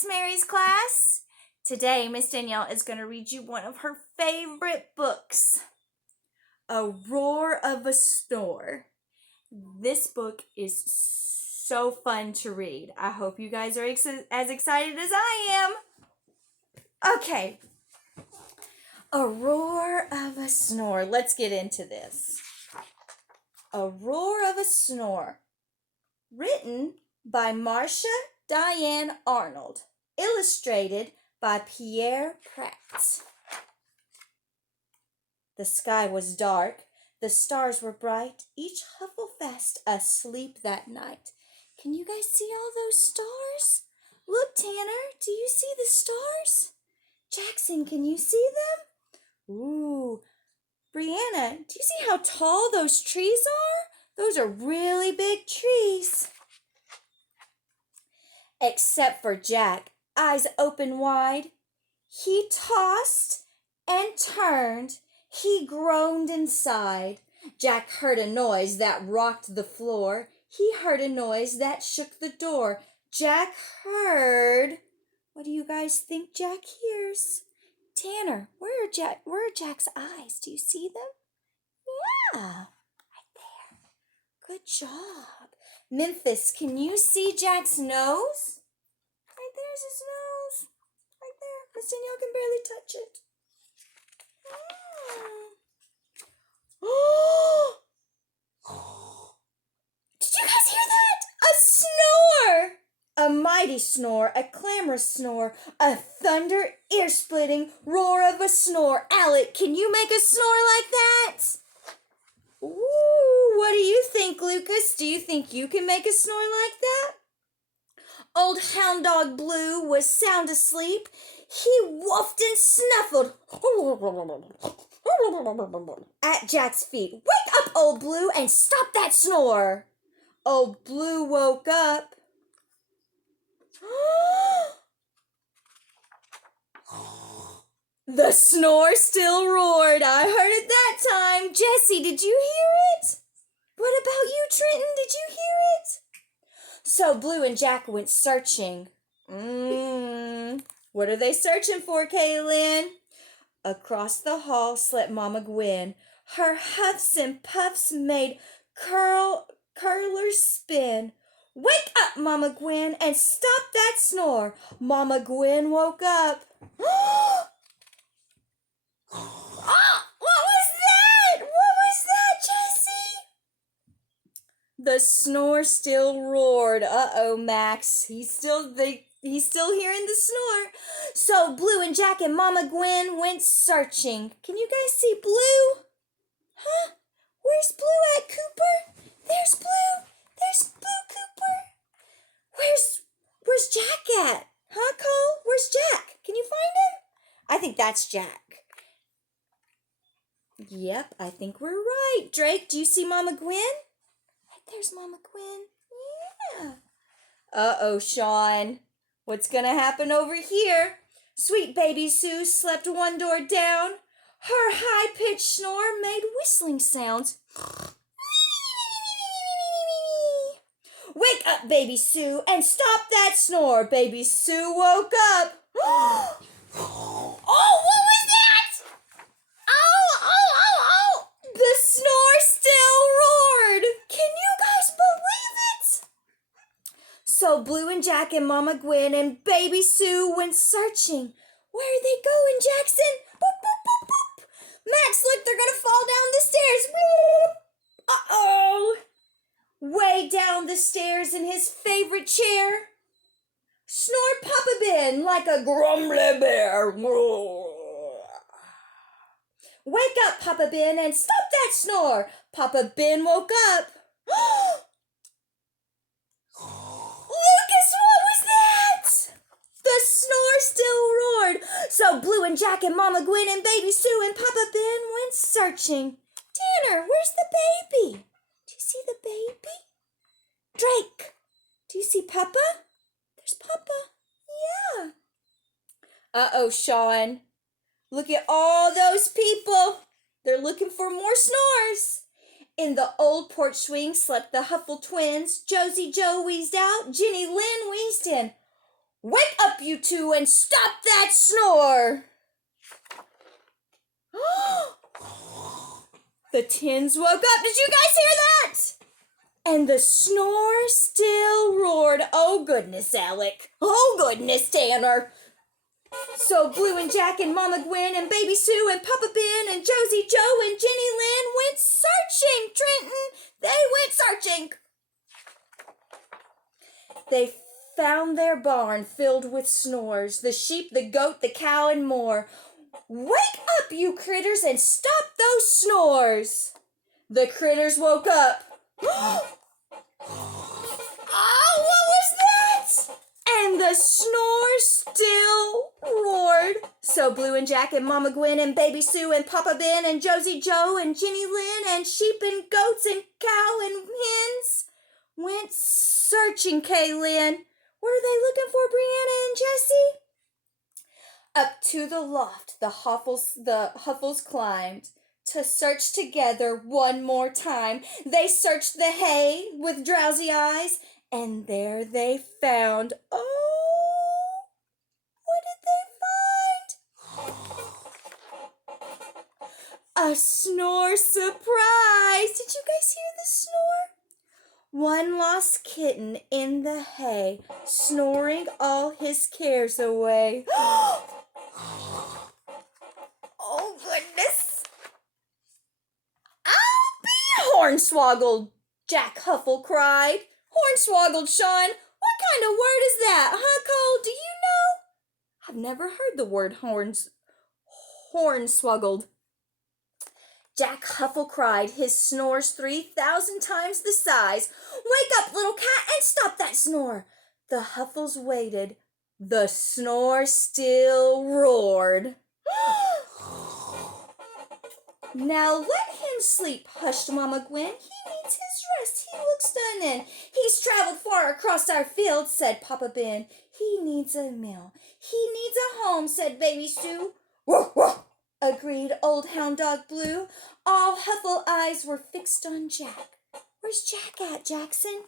Miss Mary's class. Today, Miss Danielle is going to read you one of her favorite books, A Roar of a Snore. This book is so fun to read. I hope you guys are as excited as I am. Okay, A Roar of a Snore. Let's get into this. A Roar of a Snore. Written by Marsha Diane Arnold. Illustrated by Pierre Pratt. The sky was dark. The stars were bright. Each Hufflefast asleep that night. Can you guys see all those stars? Look, Tanner, do you see the stars? Jackson, can you see them? Ooh. Brianna, do you see how tall those trees are? Those are really big trees. Except for Jack, eyes open wide. He tossed and turned. He groaned inside. Jack heard a noise that rocked the floor. He heard a noise that shook the door. Jack heard... What do you guys think Jack hears? Tanner, where are Jack's eyes? Do you see them? Yeah, right there. Good job. Memphis, can you see Jack's nose? Right there's his nose. Right there. Miss Danielle can barely touch it. Did you guys hear that? A snore! A mighty snore, a clamorous snore, a thunder, ear-splitting roar of a snore. Alec, can you make a snore like that? Ooh, what do you think, Lucas? Do you think you can make a snore like that? Old hound dog Blue was sound asleep. He woofed and snuffled at Jack's feet. Wake up, old Blue, and stop that snore. Old Blue woke up. The snore still roared. I heard it that time. Jessie, did you hear it? What about you, Trenton? Did you hear it? So Blue and Jack went searching. What are they searching for, Kaylin? Across the hall slept Mama Gwen. Her huffs and puffs made curlers spin. Wake up, Mama Gwen, and stop that snore. Mama Gwen woke up. What was that? What was that, Jessie? The snore still roared. Uh-oh, Max. He's still hearing the snore. So Blue and Jack and Mama Gwen went searching. Can you guys see Blue? Huh? Where's Blue at, Cooper? There's Blue. There's Blue, Cooper. Where's Jack at? Huh, Cole? Where's Jack? Can you find him? I think that's Jack. Yep, I think we're right. Drake, do you see Mama Gwen? Right there's Mama Gwen. Yeah. Uh-oh, Sean. What's gonna happen over here? Sweet baby Sue slept one door down. Her high-pitched snore made whistling sounds. Wake up, baby Sue, and stop that snore. Baby Sue woke up. Oh, what was that? Oh. The snore still roared. Can you guys believe it? So Blue and Jack and Mama Gwen and baby Sue went searching. Where are they going, Jackson? Boop, boop, boop, boop. Max, look, they're going to fall down the stairs. Uh-oh. Way down the stairs in his favorite chair snored Papa Ben like a grumbly bear. Wake up, Papa Ben, and stop that snore. Papa Ben woke up. Lucas, what was that? The snore still roared. So Blue and Jack and Mama Gwen and baby Sue and Papa Ben went searching. Tanner, where's the baby? Do you see the baby? Drake, do you see Papa? There's Papa. Yeah. Uh-oh, Sean. Look at all those people. They're looking for more snores. In the old porch swing slept the Huffle twins. Josie Joe wheezed out. Jenny Lynn wheezed in. Wake up, you two, and stop that snore! The tins woke up. Did you guys hear that? And the snore still roared. Oh, goodness, Alec. Oh, goodness, Tanner. So Blue and Jack and Mama Gwen and Baby Sue and Papa Ben and Josie Joe and Jenny Lynn went searching, Trenton. They went searching. They found their barn filled with snores, the sheep, the goat, the cow, and more. Wake up, you critters, and stop those snores. The critters woke up. Oh, what was that? And the snore still roared. So Blue and Jack and Mama Gwen and Baby Sue and Papa Ben and Josie Joe and Jenny Lynn and sheep and goats and cow and hens went searching, Kaylin. What are they looking for, Brianna and Jessie? Up to the loft the Huffles climbed to search together one more time. They searched the hay with drowsy eyes, and there they found, oh, what did they find? A snore surprise. Did you guys hear the snore? One lost kitten in the hay, snoring all his cares away. Oh, goodness. I'll be hornswoggled, Jack Huffle cried. Hornswoggled, Sean. What kind of word is that, huh, Cole? Do you know? I've never heard the word hornswoggled. Jack Huffle cried, his snores 3,000 times the size. Wake up, little cat, and stop that snore. The Huffles waited. The snore still roared. Now let him sleep, hushed Mama Gwen. He needs his rest. He looks done in. He's traveled far across our fields, said Papa Ben. He needs a meal. He needs a home, said Baby Sue. Woof, woof, agreed Old Hound Dog Blue. All Huffle eyes were fixed on Jack. Where's Jack at, Jackson?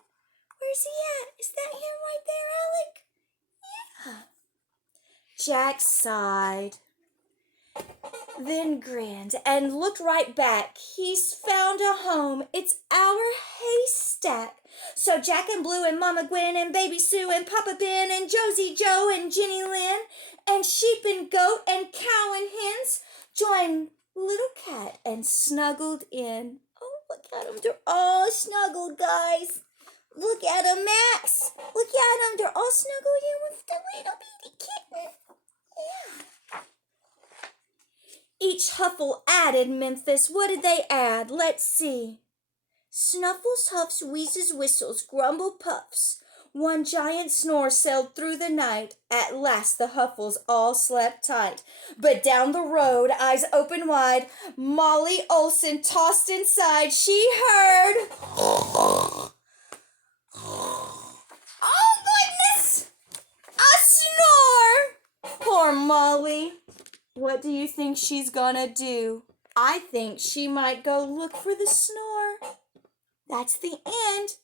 Where's he at? Is that him right there, Alec? Yeah. Jack sighed, then grinned and looked right back. He's found a home. It's our haystack. So Jack and Blue and Mama Gwen and Baby Sue and Papa Ben and Josie Joe and Jenny Lynn and sheep and goat and cow and hens joined Little Cat and snuggled in. Oh, look at them. They're all snuggled, guys. Look at them, Max. Look at them. They're all snuggled in with the little bitty kitten. Yeah. Each Huffle added, Memphis. What did they add? Let's see. Snuffles, huffs, wheezes, whistles, grumble, puffs. One giant snore sailed through the night. At last the Huffles all slept tight. But down the road, eyes open wide, Molly Olsen tossed inside. She heard... Oh, goodness! A snore! Poor Molly. What do you think she's gonna do? I think she might go look for the snore. That's the end.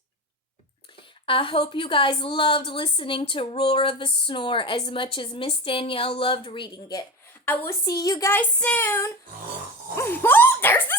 I hope you guys loved listening to Roar of a Snore as much as Miss Danielle loved reading it. I will see you guys soon. Oh, there's the